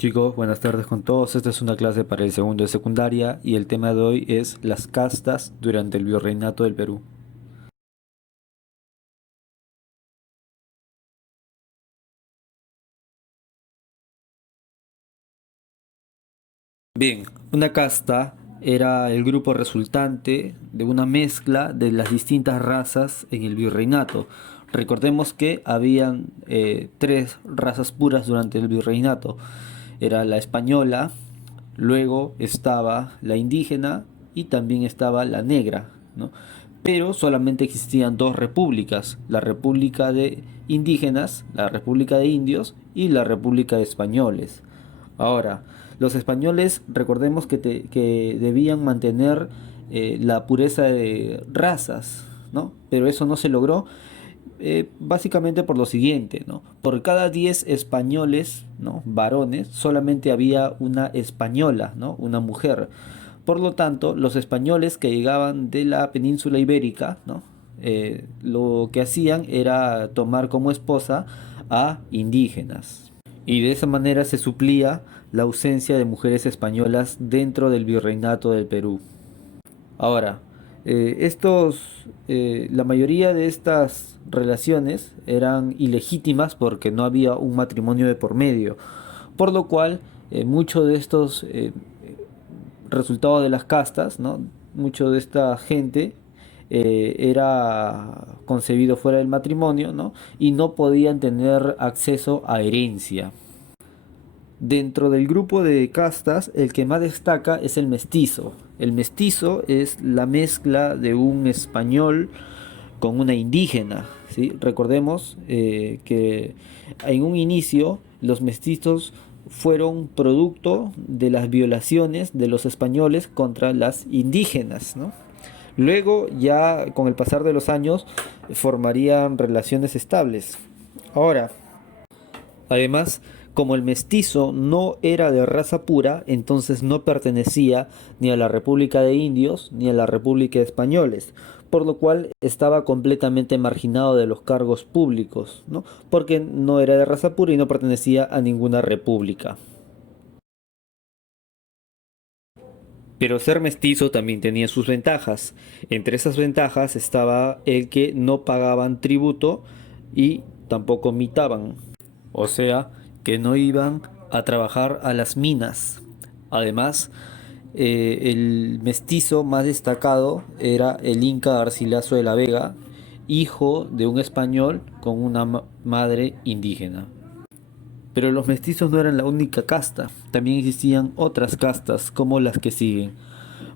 Chicos, buenas tardes con todos. Esta es una clase para el segundo de secundaria y el tema de hoy es las castas durante el virreinato del Perú. Bien, una casta era el grupo resultante de una mezcla de las distintas razas en el virreinato. Recordemos que habían tres razas puras durante el virreinato. Era la española, luego estaba la indígena y también estaba la negra, ¿no? Pero solamente existían dos repúblicas, la República de Indígenas, la República de Indios y la República de Españoles. Ahora, los españoles, recordemos que debían mantener la pureza de razas, ¿no? Pero eso no se logró básicamente por lo siguiente, ¿no? Por cada 10 españoles, ¿no? Varones, solamente había una española, ¿no? Una mujer. Por lo tanto, los españoles que llegaban de la península ibérica, ¿no? Lo que hacían era tomar como esposa a indígenas. Y de esa manera se suplía la ausencia de mujeres españolas dentro del virreinato del Perú. Ahora, la mayoría de estas relaciones eran ilegítimas porque no había un matrimonio de por medio, por lo cual muchos de estos resultados de las castas, ¿no? Mucho de esta gente era concebido fuera del matrimonio, ¿no? Y no podían tener acceso a herencia. Dentro del grupo de castas, el que más destaca es el mestizo. El mestizo es la mezcla de un español con una indígena, ¿sí? Recordemos que en un inicio los mestizos fueron producto de las violaciones de los españoles contra las indígenas, ¿no? Luego, ya con el pasar de los años, formarían relaciones estables. Ahora, además, como el mestizo no era de raza pura, entonces no pertenecía ni a la República de Indios ni a la República de Españoles, por lo cual estaba completamente marginado de los cargos públicos, ¿no? Porque no era de raza pura y no pertenecía a ninguna república. Pero ser mestizo también tenía sus ventajas. Entre esas ventajas estaba el que no pagaban tributo y tampoco mitaban. O sea, que no iban a trabajar a las minas. Además, el mestizo más destacado era el Inca Garcilaso de la Vega, hijo de un español con una madre indígena. Pero los mestizos no eran la única casta, también existían otras castas como las que siguen.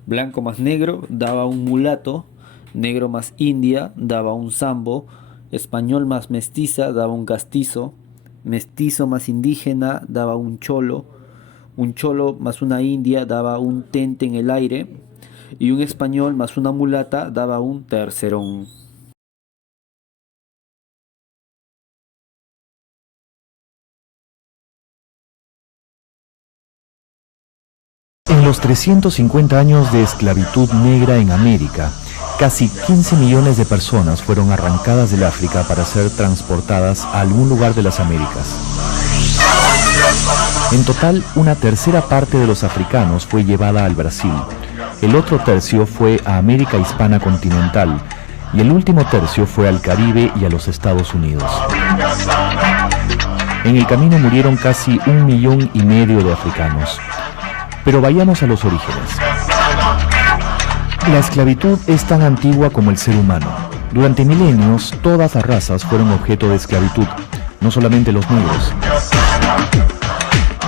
Blanco más negro daba un mulato, negro más india daba un sambo, español más mestiza daba un castizo, mestizo más indígena daba un cholo más una india daba un tente en el aire y un español más una mulata daba un tercerón. En los 350 años de esclavitud negra en América, casi 15 millones de personas fueron arrancadas del África para ser transportadas a algún lugar de las Américas. En total, una tercera parte de los africanos fue llevada al Brasil, el otro tercio fue a América Hispana continental y el último tercio fue al Caribe y a los Estados Unidos. En el camino murieron casi 1,5 millones de africanos. Pero vayamos a los orígenes. La esclavitud es tan antigua como el ser humano. Durante milenios, todas las razas fueron objeto de esclavitud, no solamente los negros.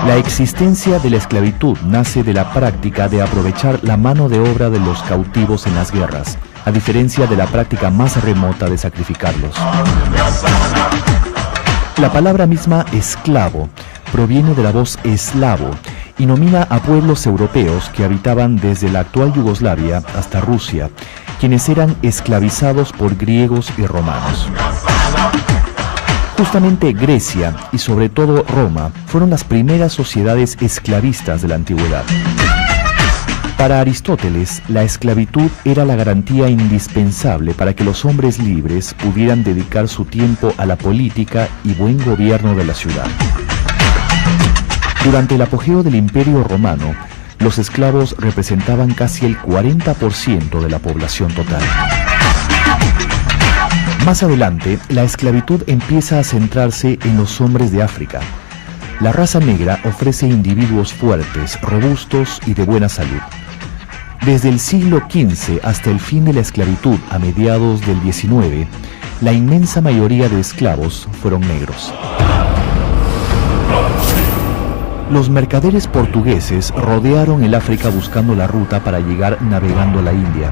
La existencia de la esclavitud nace de la práctica de aprovechar la mano de obra de los cautivos en las guerras, a diferencia de la práctica más remota de sacrificarlos. La palabra misma esclavo proviene de la voz eslavo y nomina a pueblos europeos que habitaban desde la actual Yugoslavia hasta Rusia, quienes eran esclavizados por griegos y romanos. Justamente Grecia y sobre todo Roma fueron las primeras sociedades esclavistas de la antigüedad. Para Aristóteles, la esclavitud era la garantía indispensable para que los hombres libres pudieran dedicar su tiempo a la política y buen gobierno de la ciudad. Durante el apogeo del Imperio Romano, los esclavos representaban casi el 40% de la población total. Más adelante, la esclavitud empieza a centrarse en los hombres de África. La raza negra ofrece individuos fuertes, robustos y de buena salud. Desde el siglo XV hasta el fin de la esclavitud a mediados del XIX, la inmensa mayoría de esclavos fueron negros. Los mercaderes portugueses rodearon el África buscando la ruta para llegar navegando a la India.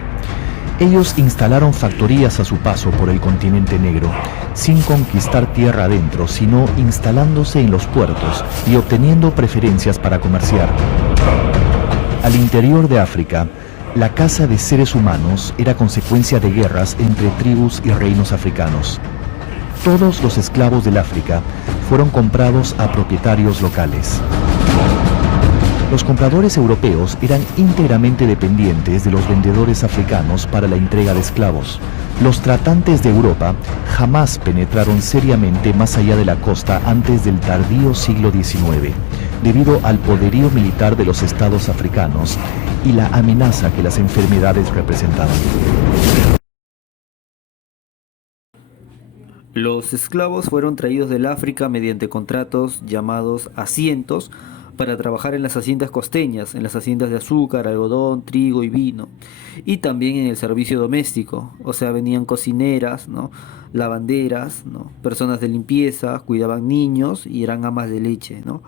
Ellos instalaron factorías a su paso por el continente negro, sin conquistar tierra adentro, sino instalándose en los puertos y obteniendo preferencias para comerciar. Al interior de África, la caza de seres humanos era consecuencia de guerras entre tribus y reinos africanos. Todos los esclavos del África fueron comprados a propietarios locales. Los compradores europeos eran íntegramente dependientes de los vendedores africanos para la entrega de esclavos. Los tratantes de Europa jamás penetraron seriamente más allá de la costa antes del tardío siglo XIX, debido al poderío militar de los estados africanos y la amenaza que las enfermedades representaban. Los esclavos fueron traídos del África mediante contratos llamados asientos para trabajar en las haciendas costeñas, en las haciendas de azúcar, algodón, trigo y vino, y también en el servicio doméstico, o sea, venían cocineras, ¿no? Lavanderas, ¿no? Personas de limpieza, cuidaban niños y eran amas de leche, ¿no?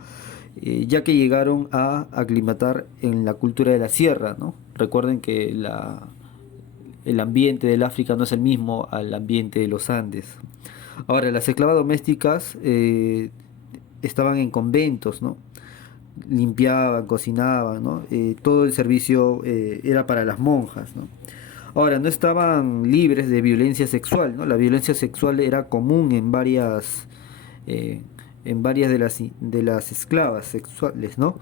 Ya que llegaron a aclimatar en la cultura de la sierra, ¿no? Recuerden que el ambiente del África no es el mismo al ambiente de los Andes. Ahora, las esclavas domésticas estaban en conventos, ¿no? Limpiaban, cocinaban, ¿no? Todo el servicio era para las monjas, ¿no? Ahora, no estaban libres de violencia sexual, ¿no? La violencia sexual era común en varias de las esclavas sexuales, ¿no?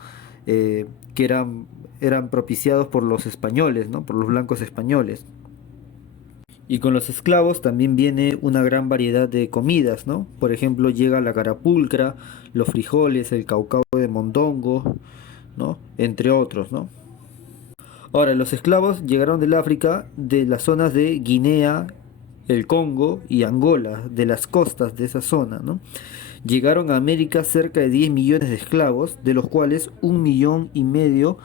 Que eran propiciados por los españoles, ¿no? Por los blancos españoles. Y con los esclavos también viene una gran variedad de comidas, ¿no? Por ejemplo, llega la carapulcra, los frijoles, el caucao de mondongo, ¿no? Entre otros, ¿no? Ahora, los esclavos llegaron del África, de las zonas de Guinea, el Congo y Angola, de las costas de esa zona, ¿no? Llegaron a América cerca de 10 millones de esclavos, de los cuales 1,5 millones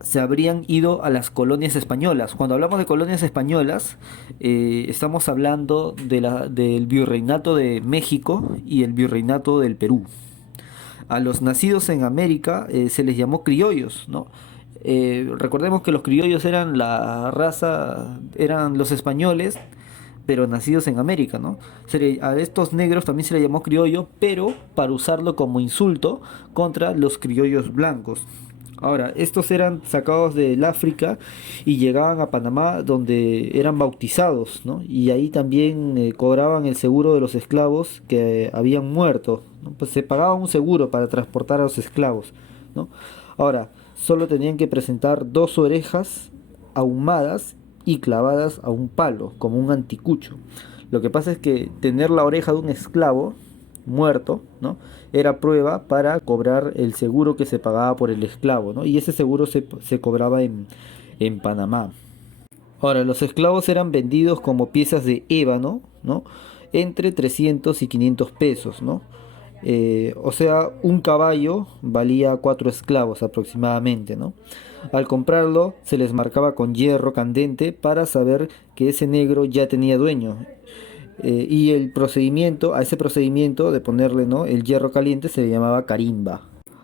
se habrían ido a las colonias españolas. Cuando hablamos de colonias españolas, estamos hablando del virreinato de México y el virreinato del Perú. A los nacidos en América se les llamó criollos, ¿no? Recordemos que los criollos eran la raza, eran los españoles, pero nacidos en América, ¿no? A estos negros también se les llamó criollo, pero para usarlo como insulto contra los criollos blancos. Ahora, estos eran sacados del África y llegaban a Panamá, donde eran bautizados, ¿no? Y ahí también cobraban el seguro de los esclavos que habían muerto, ¿no? Pues se pagaba un seguro para transportar a los esclavos, ¿no? Ahora, solo tenían que presentar 2 orejas ahumadas y clavadas a un palo, como un anticucho. Lo que pasa es que tener la oreja de un esclavo muerto, ¿no? Era prueba para cobrar el seguro que se pagaba por el esclavo, ¿no? Y ese seguro se cobraba en Panamá. Ahora, los esclavos eran vendidos como piezas de ébano, ¿no? Entre 300 y 500 pesos, ¿no? O sea, un caballo valía 4 esclavos aproximadamente, ¿no? Al comprarlo se les marcaba con hierro candente para saber que ese negro ya tenía dueño. Y a ese procedimiento de ponerle, ¿no?, el hierro caliente se le llamaba carimba.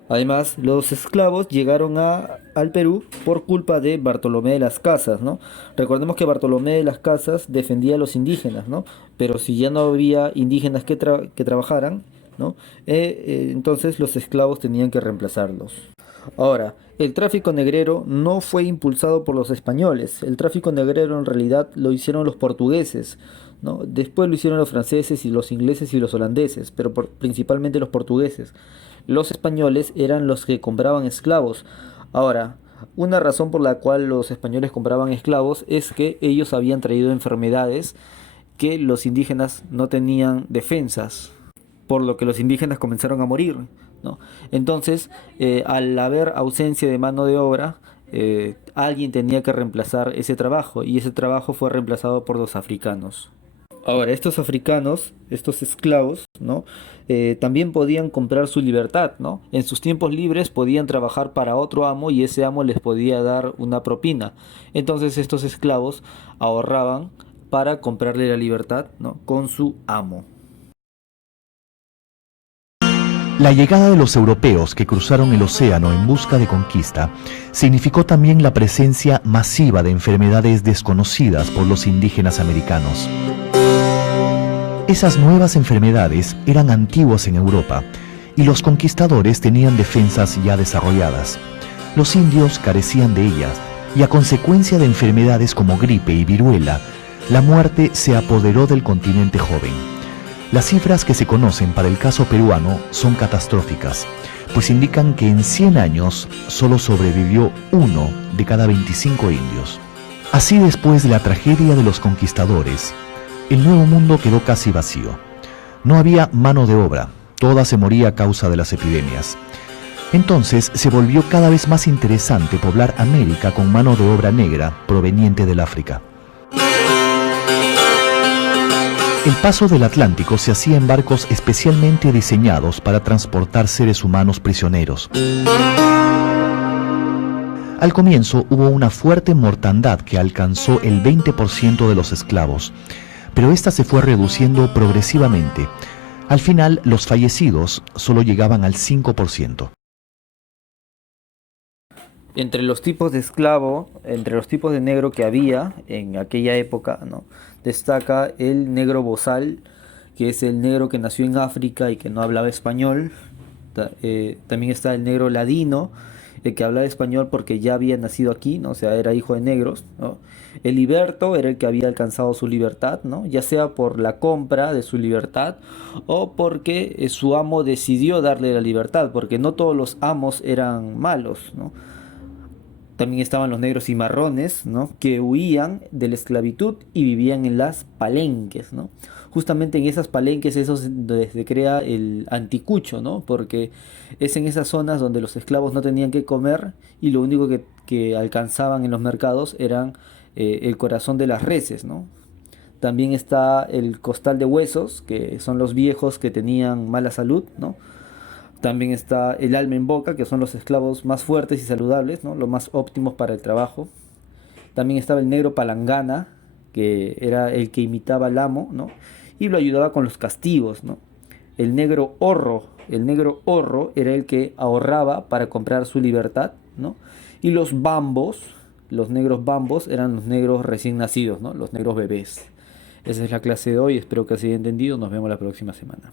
Además, los esclavos llegaron al Perú por culpa de Bartolomé de las Casas, ¿no? Recordemos que Bartolomé de las Casas defendía a los indígenas, ¿no? Pero si ya no había indígenas que trabajaran, ¿no? Entonces los esclavos tenían que reemplazarlos. Ahora, el tráfico negrero no fue impulsado por los españoles. El tráfico negrero en realidad lo hicieron los portugueses, ¿no? Después lo hicieron los franceses y los ingleses y los holandeses, pero principalmente los portugueses. Los españoles eran los que compraban esclavos. Ahora, una razón por la cual los españoles compraban esclavos es que ellos habían traído enfermedades que los indígenas no tenían defensas. por lo que los indígenas comenzaron a morir, ¿no? Entonces, al haber ausencia de mano de obra, alguien tenía que reemplazar ese trabajo y ese trabajo fue reemplazado por los africanos. Ahora, estos africanos, estos esclavos, ¿no? También podían comprar su libertad, ¿no? En sus tiempos libres podían trabajar para otro amo y ese amo les podía dar una propina. Entonces estos esclavos ahorraban para comprarle la libertad, ¿no? Con su amo. La llegada de los europeos que cruzaron el océano en busca de conquista significó también la presencia masiva de enfermedades desconocidas por los indígenas americanos. Esas nuevas enfermedades eran antiguas en Europa y los conquistadores tenían defensas ya desarrolladas. Los indios carecían de ellas y a consecuencia de enfermedades como gripe y viruela, la muerte se apoderó del continente joven. Las cifras que se conocen para el caso peruano son catastróficas, pues indican que en 100 años solo sobrevivió 1 de cada 25 indios. Así, después de la tragedia de los conquistadores, el Nuevo Mundo quedó casi vacío. No había mano de obra, toda se moría a causa de las epidemias. Entonces se volvió cada vez más interesante poblar América con mano de obra negra proveniente del África. El paso del Atlántico se hacía en barcos especialmente diseñados para transportar seres humanos prisioneros. Al comienzo hubo una fuerte mortandad que alcanzó el 20% de los esclavos, pero esta se fue reduciendo progresivamente. Al final, los fallecidos solo llegaban al 5%. Entre los tipos de esclavo, entre los tipos de negro que había en aquella época, ¿no? Destaca el negro bozal, que es el negro que nació en África y que no hablaba español. También está el negro ladino, el que hablaba español porque ya había nacido aquí, ¿no? O sea, era hijo de negros, ¿no? El liberto era el que había alcanzado su libertad, ¿no? Ya sea por la compra de su libertad o porque su amo decidió darle la libertad, porque no todos los amos eran malos, ¿no? También estaban los negros cimarrones, ¿no? Que huían de la esclavitud y vivían en las palenques, ¿no? Justamente en esas palenques eso es donde se crea el anticucho, ¿no? Porque es en esas zonas donde los esclavos no tenían que comer y lo único que alcanzaban en los mercados eran el corazón de las reses, ¿no? También está el costal de huesos, que son los viejos que tenían mala salud, ¿no? También está el alma en boca, que son los esclavos más fuertes y saludables, ¿no? Los más óptimos para el trabajo. También estaba el negro palangana, que era el que imitaba al amo, ¿no? Y lo ayudaba con los castigos, ¿no? El negro horro era el que ahorraba para comprar su libertad, ¿no? Y los negros bambos eran los negros recién nacidos, ¿no? Los negros bebés. Esa es la clase de hoy, espero que se haya entendido, nos vemos la próxima semana.